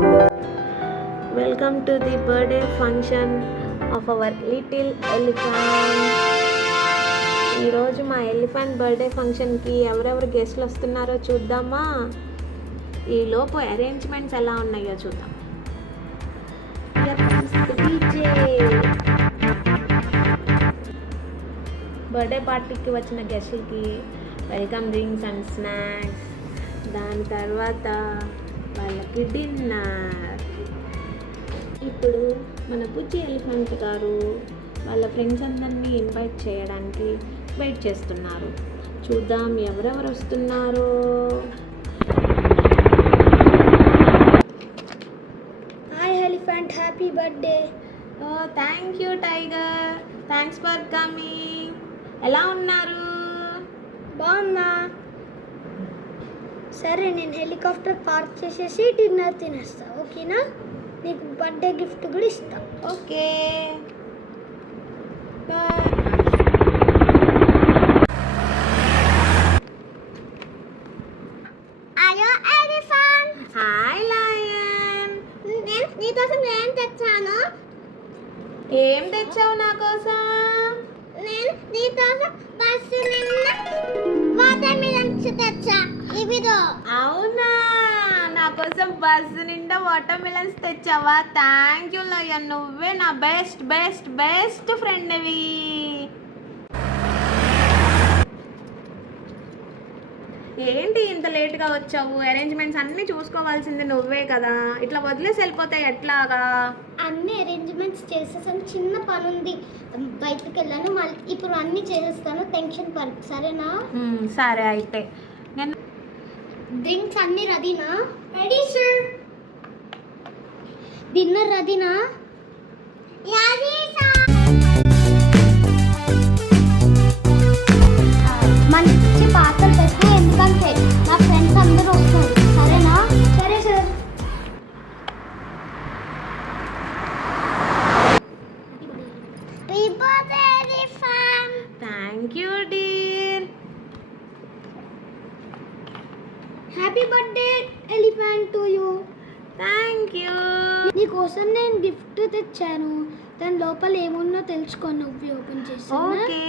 Welcome to the birthday function of our little elephant. ఈరోజు మా elephant birthday ఫంక్షన్కి ఎవరెవరు గెస్ట్లు వస్తున్నారో చూద్దామా. ఈలోపు అరేంజ్మెంట్స్ ఎలా ఉన్నాయో చూద్దాం. బర్త్డే పార్టీకి వచ్చిన గెస్ట్లకి వెల్కమ్ డ్రింక్స్ అండ్ స్నాక్స్, దాని తర్వాత వాళ్ళకి డిన్నర్. ఇప్పుడు మన బుజ్జి ఎలిఫెంట్ గారు వాళ్ళ ఫ్రెండ్స్ అందరినీ ఇన్వైట్ చేయడానికి వెయిట్ చేస్తున్నారు. చూద్దాం ఎవరెవరు వస్తున్నారో. Hi elephant, happy birthday. Oh thank you tiger, thanks for coming. ఎలా ఉన్నారు? బాగున్నా. సరే, నేను హెలికాప్టర్ పార్క్ చేసేసి డిన్నర్ తినేస్తా, ఓకేనా? నీకు బర్త్డే గిఫ్ట్ కూడా ఇస్తా. Okay bye. అయ్యో ఎలిఫెంట్, హాయ్ లయన్. నేను నీకోసం ఏం తెచ్చాను? ఏం తెచ్చావు నా కోసం? నేను నీకోసం బస్సు నిన్న వాటర్ మిలన్స్ తెచ్చా. ఇవిదో. అవునా, నా కోసం బస్సు నిండా వాటర్ మిలన్స్ తెచ్చావా? థ్యాంక్ యూ లయన్, నువ్వే నా బెస్ట్ బెస్ట్ బెస్ట్ ఫ్రెండ్వి. ఏంటి ఇంత లేట్గా వచ్చావు? అరేంజ్మెంట్స్ అన్నీ చూసుకోవాల్సింది నువ్వే కదా, ఇట్లా వదిలేసి వెళ్ళిపోతాయి ఎట్లాగా? అన్ని అరేంజ్మెంట్స్ చేసేసాను, చిన్న పని ఉంది బయటకు వెళ్ళాను, మళ్ళీ ఇప్పుడు అన్నీ చేసేస్తాను, టెన్షన్ పడకు, సరేనా? సరే అయితే. నేను డ్రింక్స్ అన్నీ రెడీనా? Ready sir. డిన్నర్ రెడీనా? Ready sir. మంచి పాత్రలు పెట్టి, ఎందుకంటే నా ఫ్రెండ్స్ అందరూ వస్తారు, సరేనా? సరే sir. Thank you dear. Happy birthday elephant to you. Thank you. నీకోసం నేను గిఫ్ట్ తెచ్చాను, దాని లోపల ఏముందో తెలుసుకో, నువ్వు ఓపెన్ చేసి. Okay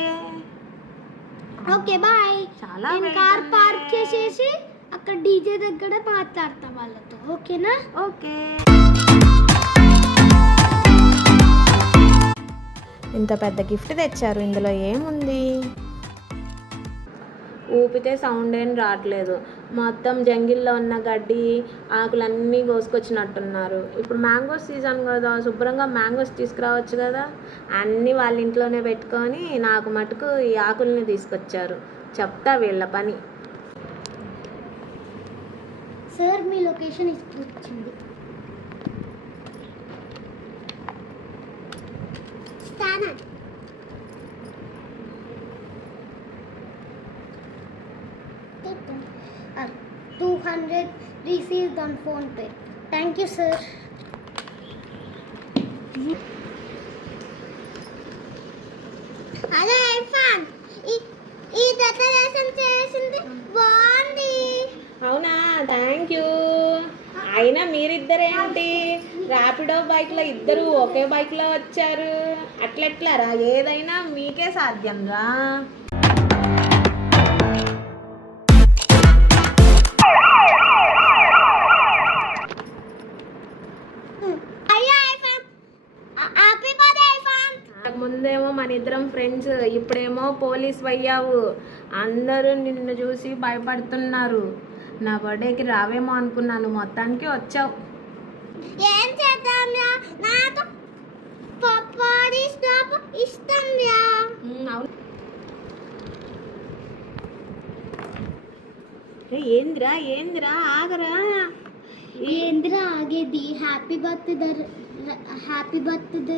okay bye. చాలా నేను కార్ పార్క్ చేసేసి అక్కడ డీజే దగ్గర మాట్లాడతా వాళ్ళతో, ఓకేనా? ఓకే. ఇంత పెద్ద గిఫ్ట్ తెచ్చారు, ఇందులో ఏముంది? ఊపితే సౌండ్ ఏం రావట్లేదు, మొత్తం జంగిల్లో ఉన్న గడ్డి ఆకులన్నీ కోసుకొచ్చినట్టున్నారు. ఇప్పుడు మ్యాంగో సీజన్ కదా, శుభ్రంగా మ్యాంగోస్ తీసుకురావచ్చు కదా. అన్నీ వాళ్ళ ఇంట్లోనే పెట్టుకొని నాకు మటుకు ఈ ఆకుల్ని తీసుకొచ్చారు. చెప్తా వీళ్ళ పని. సార్, మీ లొకేషన్ ఇచ్చింది. స్టానా 200 received on phone pay. Thank you sir. అదే ఇర్ఫాన్, ఈ డెకరేషన్ చేసింది బాగుంది. అవునా, థ్యాంక్ యూ. అయినా మీరిద్దరేంటి ర్యాపిడో బైక్లో ఇద్దరు ఒకే బైక్లో వచ్చారు? అట్లెట్లారా, ఏదైనా మీకే సాధ్యంగా. ముందేమో మన ఇద్దరం ఫ్రెండ్స్, ఇప్పుడేమో పోలీస్ అయ్యావు. అందరూ నిన్ను చూసి భయపడుతున్నారు. నా బర్త్డేకి రావేమో అనుకున్నాను, మొత్తానికి వచ్చావు. ఏం చేద్దాంరా, నాకు పప్పాడి స్టాప్ ఇష్టంరా. అవును. ఏంద్రా ఏంద్రా ఆగరా. ఏంద్రా ఆగేది? Happy birthday, happy birthday.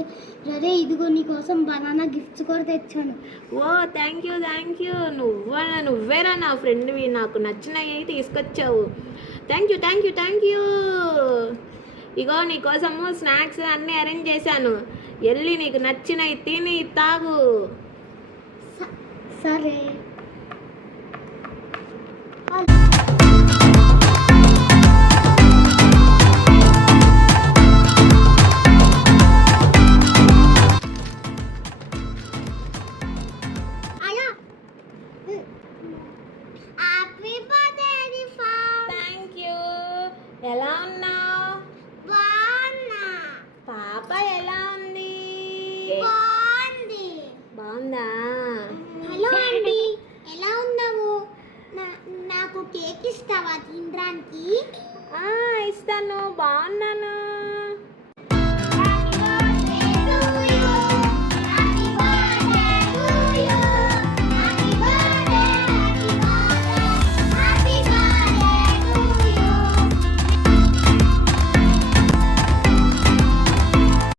రే, ఇదిగో నీకోసం బనానా గిఫ్ట్స్ కూడా తెచ్చాను. Oh thank you thank you. నువ్వేరా నా ఫ్రెండ్వి, నాకు నచ్చినవి తీసుకొచ్చావు. Thank you thank you thank you. ఇగో నీకోసము స్నాక్స్ అన్నీ అరేంజ్ చేశాను, వెళ్ళి నీకు నచ్చినవి తిని తాగు. సరే. ఎలా ఉన్నావు? బాగున్నా. పాప ఎలా ఉంది? బాగుంది. బాగుందా? హలో ఆంటీ, ఎలా ఉన్నావు? నాకు కేక్ ఇస్తావా తినడానికి? ఇస్తాను. బాగున్నాను.